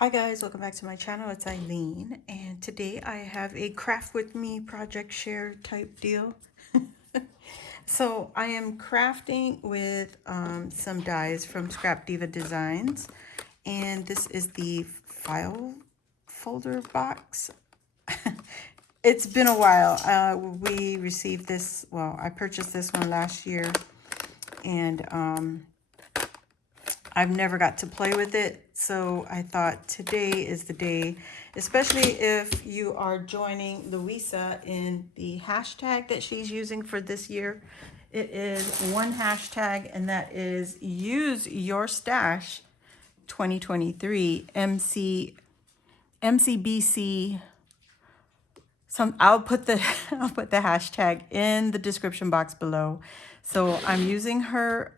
Hi guys, welcome back to my channel. It's Eileen, and today I have a craft with me project share type deal. So I am crafting with some dies from Scrapdivadesigns, and this is the file folder box. It's been a while. We received this, well, I purchased this one last year, and I've never got to play with it, so I thought today is the day, especially if you are joining Luisa in the hashtag that she's using for this year. It is one hashtag, and that is use your stash 2023 MCBC. I'll put the I'll put the hashtag in the description box below. So I'm using her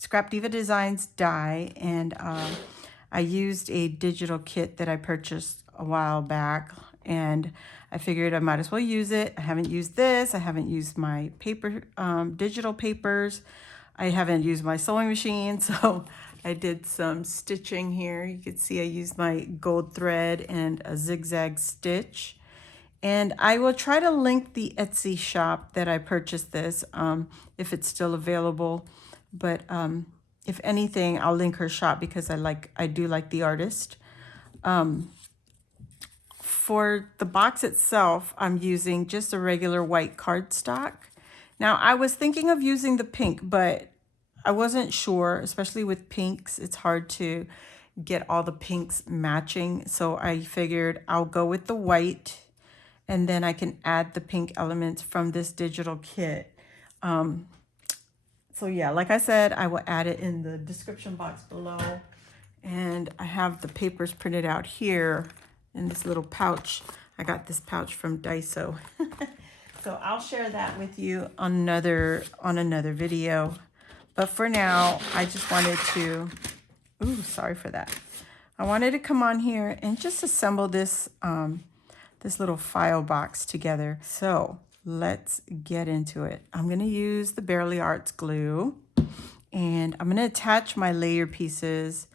Scrapdivadesigns die, and I used a digital kit that I purchased a while back, and I figured I might as well use it. I haven't used this. I haven't used my paper, digital papers. I haven't used my sewing machine, so I did some stitching here. You can see I used my gold thread and a zigzag stitch. And I will try to link the Etsy shop that I purchased this, if it's still available. But if anything, I'll link her shop because I do like the artist. For the box itself, I'm using just a regular white cardstock. Now, I was thinking of using the pink, but I wasn't sure, especially with pinks. It's hard to get all the pinks matching. So I figured I'll go with the white, and then I can add the pink elements from this digital kit. So yeah, like I said, I will add it in the description box below. And I have the papers printed out here in this little pouch. I got this pouch from Daiso. So I'll share that with you on another video. But for now, I just wanted to, ooh, sorry for that. I wanted to come on here and just assemble this this little file box together. So let's get into it. I'm going to use the Barely Arts glue, and I'm going to attach my layer pieces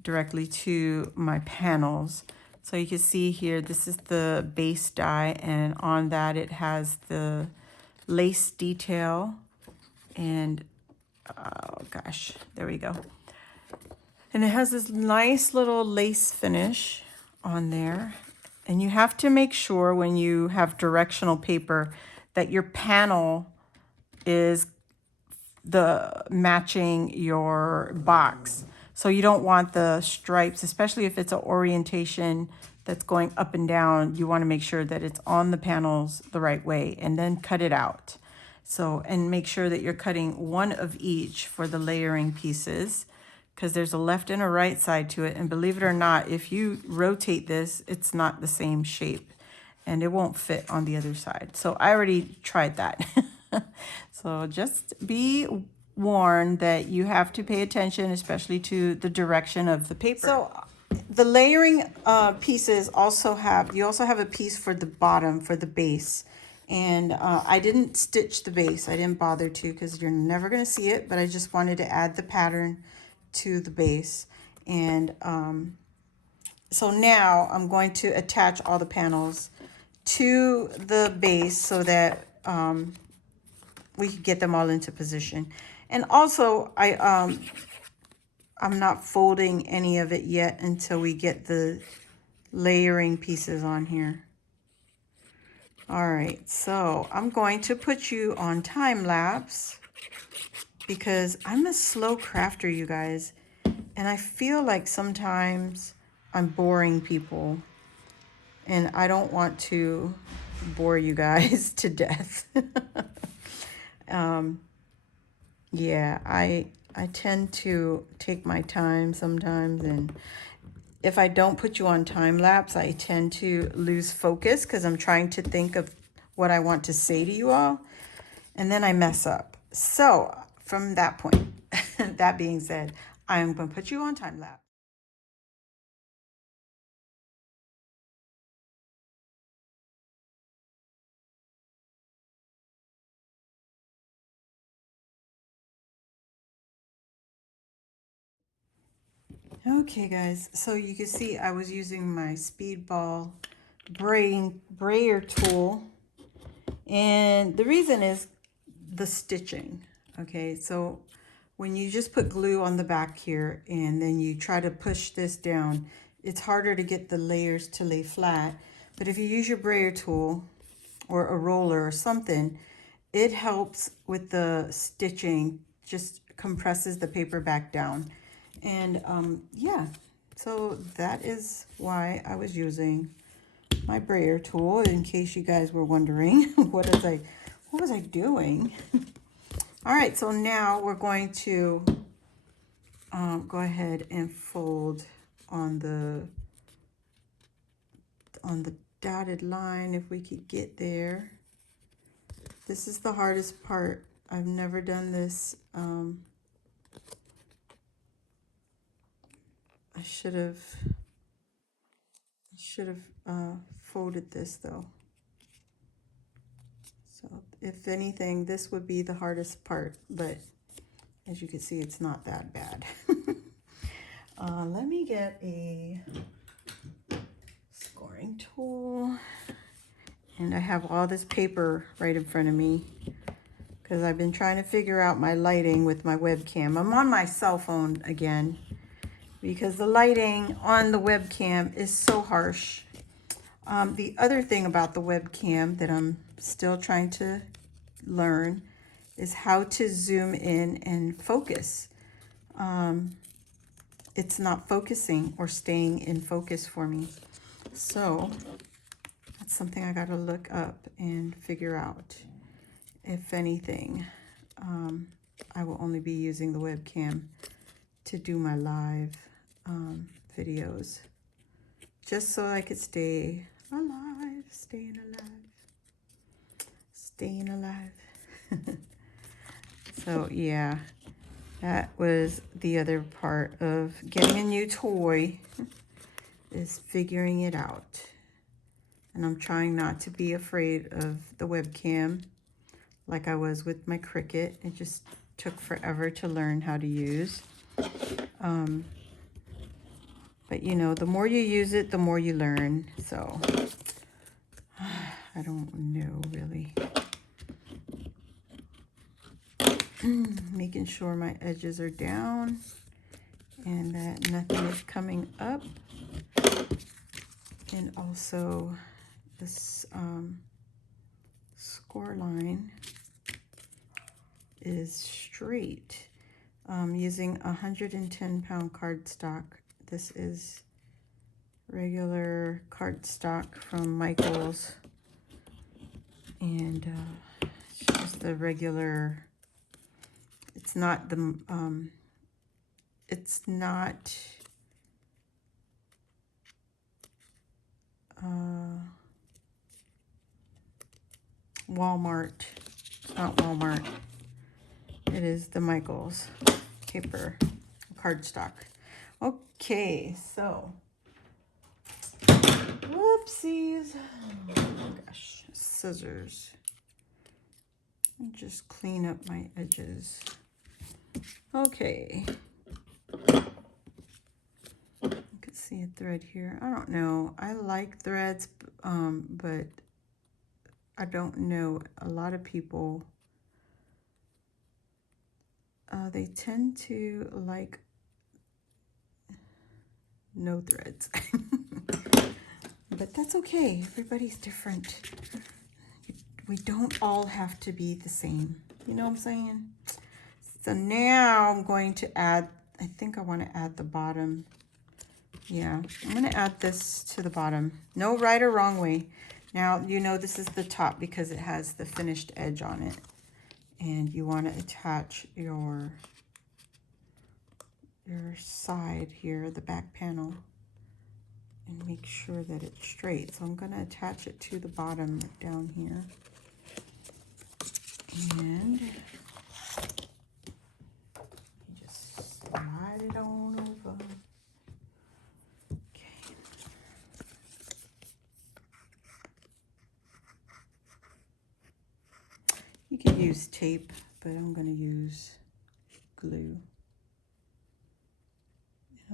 directly to my panels. So you can see here, this is the base die, and on that it has the lace detail, and oh gosh, there we go. And it has this nice little lace finish on there. And you have to make sure when you have directional paper that your panel is the matching your box. So you don't want the stripes, especially if it's an orientation that's going up and down. You want to make sure that it's on the panels the right way, and then cut it out. So, and make sure that you're cutting one of each for the layering pieces, because there's a left and a right side to it. And believe it or not, if you rotate this, it's not the same shape, and it won't fit on the other side. So I already tried that. So just be warned that you have to pay attention, especially to the direction of the paper. So the layering pieces also have, you also have a piece for the bottom, for the base. And I didn't stitch the base. I didn't bother to, because you're never going to see it, but I just wanted to add the pattern to the base. And so now I'm going to attach all the panels to the base so that we can get them all into position. And also I'm not folding any of it yet until we get the layering pieces on here. All right, so I'm going to put you on time lapse because I'm a slow crafter, you guys. And I feel like sometimes I'm boring people, and I don't want to bore you guys to death. Yeah, I tend to take my time sometimes, and if I don't put you on time lapse, I tend to lose focus because I'm trying to think of what I want to say to you all, and then I mess up. So from that point, that being said, I'm going to put you on time lapse. Okay guys, so you can see I was using my Speedball brayer tool, and the reason is the stitching. Okay, so when you just put glue on the back here and then you try to push this down, it's harder to get the layers to lay flat. But if you use your brayer tool or a roller or something, it helps with the stitching, just compresses the paper back down. And yeah, so that is why I was using my brayer tool, in case you guys were wondering what was I doing. All right, so now we're going to go ahead and fold on the dotted line, if we could get there. This is the hardest part. I've never done this. I should have folded this though. So if anything, this would be the hardest part, but as you can see, it's not that bad. Let me get a scoring tool, and I have all this paper right in front of me because I've been trying to figure out my lighting with my webcam. I'm on my cell phone again because the lighting on the webcam is so harsh. The other thing about the webcam that I'm still trying to learn is how to zoom in and focus. It's not focusing or staying in focus for me. So that's something I got to look up and figure out. If anything, I will only be using the webcam to do my live videos, just so I could stay alive, staying alive. So yeah, that was the other part of getting a new toy, is figuring it out. And I'm trying not to be afraid of the webcam like I was with my Cricut. It just took forever to learn how to use. But you know, the more you use it, the more you learn. So I don't know really. Making sure my edges are down and that nothing is coming up. And also this score line is straight. Using 110-pound cardstock. This is regular cardstock from Michael's, and it's just the regular. It's not the it's not Walmart. It's not Walmart. It is the Michael's paper cardstock. Okay, so whoopsies. Oh my gosh, scissors. And just clean up my edges. Okay. You can see a thread here. I don't know. I like threads, but I don't know. A lot of people, they tend to like no threads. But that's okay. Everybody's different. We don't all have to be the same. You know what I'm saying? So now I'm going to add, I think I want to add the bottom. Yeah, I'm going to add this to the bottom. No right or wrong way. Now, you know this is the top because it has the finished edge on it. And you want to attach your side here, the back panel, and make sure that it's straight. So I'm going to attach it to the bottom down here. And you just slide it on over. Okay. You can use tape, but I'm going to use glue.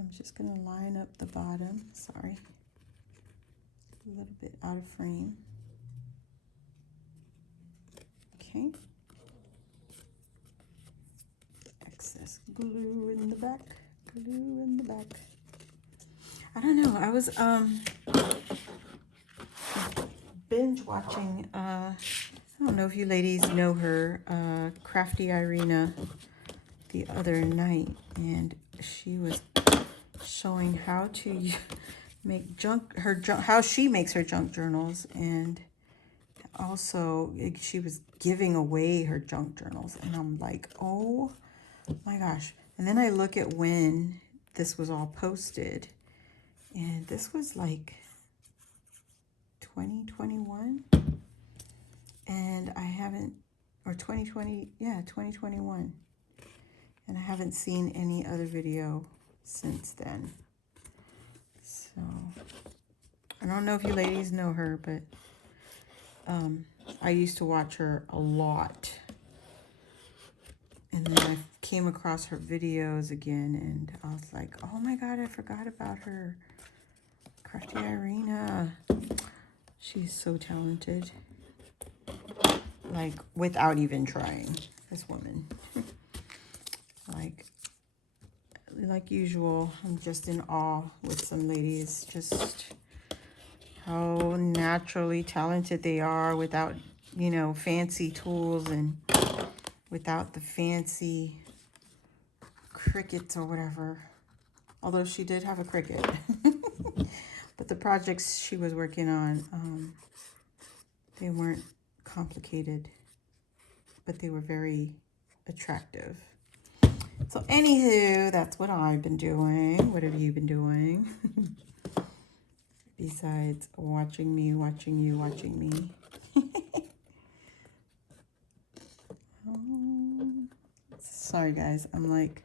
I'm just going to line up the bottom. Sorry. A little bit out of frame. Okay. Excess glue in the back. Glue in the back. I don't know. I was binge watching, I don't know if you ladies know her, Crafty Irina, the other night, and she was showing how to make how she makes her junk journals, and also she was giving away her junk journals, and I'm like, oh my gosh. And then I look at when this was all posted, and this was like 2021, and I haven't, or 2020, yeah, 2021, and I haven't seen any other video since then. So I don't know if you ladies know her, but I used to watch her a lot, and then I came across her videos again, and I was like, oh my god, I forgot about her. Crafty Irina. She's so talented. Like, without even trying, this woman. like usual, I'm just in awe with some ladies. Just how naturally talented they are without, you know, fancy tools and without the fancy crickets or whatever. Although she did have a cricket. But the projects she was working on, they weren't complicated, but they were very attractive. So anywho, that's what I've been doing. What have you been doing? Besides watching me, watching you, watching me. Sorry guys, I'm like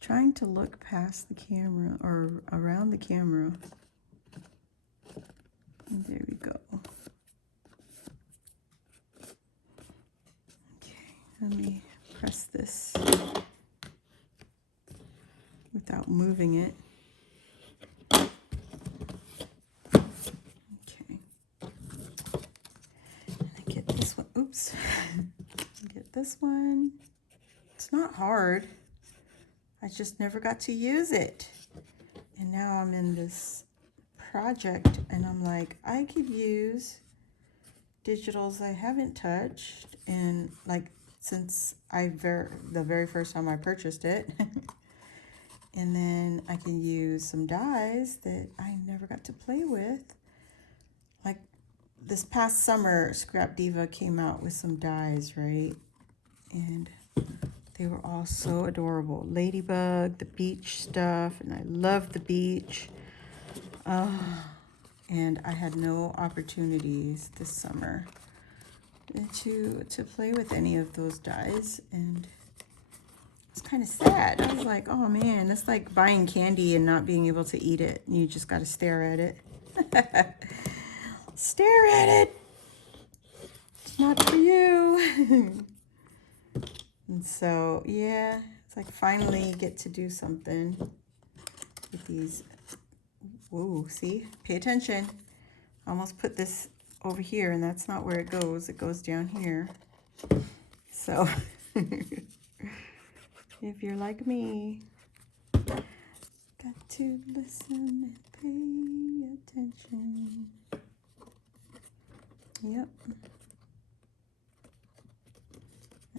trying to look past the camera or around the camera. And there we go. Okay, let me press this without moving it. Okay. And I get this one. Oops. Get this one. It's not hard. I just never got to use it. And now I'm in this project and I'm like, I could use digitals I haven't touched, and like since the very first time I purchased it. And then I can use some dies that I never got to play with. Like this past summer, Scrap Diva came out with some dies, right? And they were all so adorable. Ladybug, the beach stuff, and I love the beach. And I had no opportunities this summer to play with any of those dies, and it's kind of sad. I was like, oh man, it's like buying candy and not being able to eat it. You just got to stare at it. Stare at it. It's not for you. And so, yeah, it's like finally get to do something with these. Whoa, see? Pay attention. I almost put this over here, and that's not where it goes. It goes down here. So, if you're like me, got to listen and pay attention. Yep.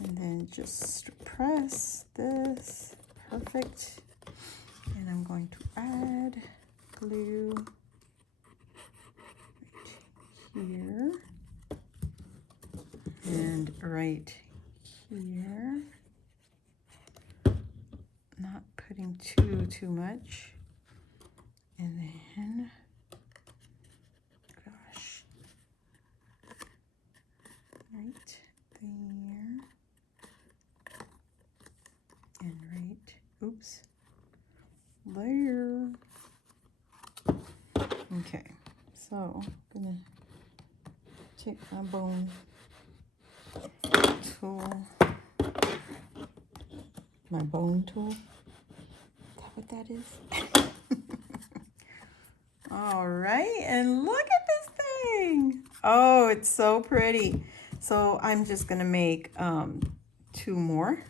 And then just press this. Perfect. And I'm going to add glue right here and right here. Not putting too much. And then, gosh, right there. And right, oops, there. Okay, so I'm gonna take my bone tool, is that what what that is? All right, and look at this thing. Oh, it's so pretty. So I'm just gonna make 2 more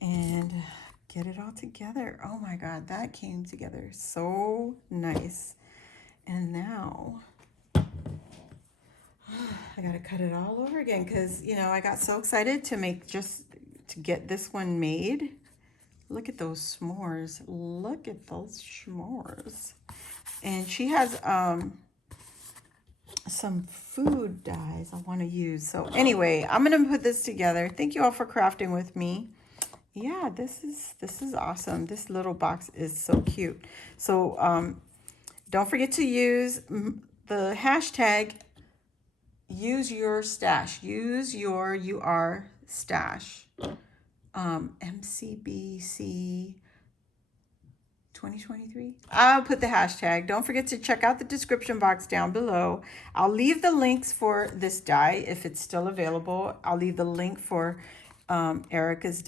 and get it all together. Oh my God, that came together so nice. And now I gotta cut it all over again because, you know, I got so excited to get this one made. Look at those s'mores. Look at those s'mores. And she has some food dyes I want to use. So anyway, I'm gonna put this together. Thank you all for crafting with me. Yeah, this is awesome. This little box is so cute. So don't forget to use the hashtag use your stash. Use your UR stash. MCBC 2023. I'll put the hashtag. Don't forget to check out the description box down below. I'll leave the links for this die if it's still available. I'll leave the link for Erica's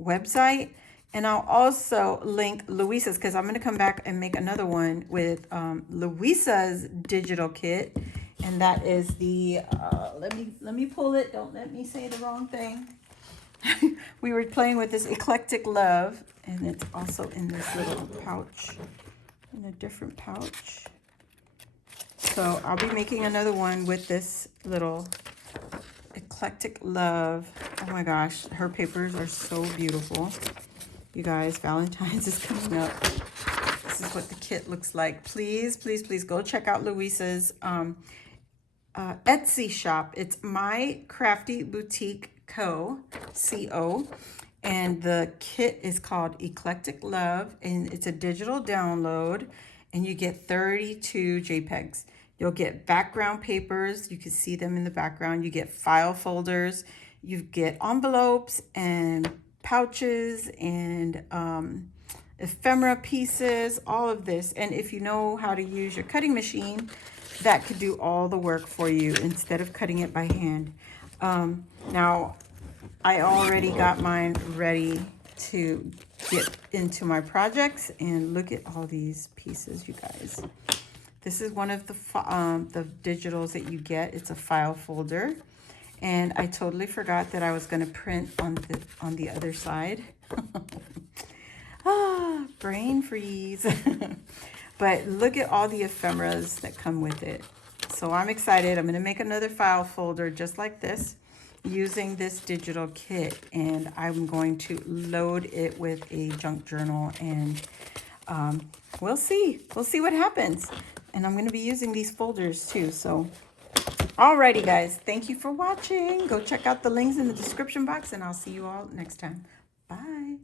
website. And I'll also link Luisa's because I'm going to come back and make another one with Luisa's digital kit. And that is the, let me pull it. Don't let me say the wrong thing. We were playing with this Eclectic Love, and it's also in this little pouch, in a different pouch. So I'll be making another one with this little Eclectic Love. Oh my gosh, her papers are so beautiful. You guys, Valentine's is coming up. This is what the kit looks like. Please, please, please go check out Luisa's Etsy shop. It's My Crafty Boutique Co. And the kit is called Eclectic Love, and it's a digital download, and you get 32 JPEGs. You'll get background papers. You can see them in the background. You get file folders. You get envelopes and pouches and ephemera pieces, all of this. And if you know how to use your cutting machine, that could do all the work for you instead of cutting it by hand. Now, I already got mine ready to get into my projects, and look at all these pieces, you guys. This is one of the digitals that you get. It's a file folder, and I totally forgot that I was going to print on the other side. Brain freeze. But look at all the ephemeras that come with it. So I'm excited. I'm going to make another file folder just like this using this digital kit, and I'm going to load it with a junk journal, and we'll see what happens. And I'm going to be using these folders too. So alrighty guys, thank you for watching. Go check out the links in the description box, and I'll see you all next time. Bye.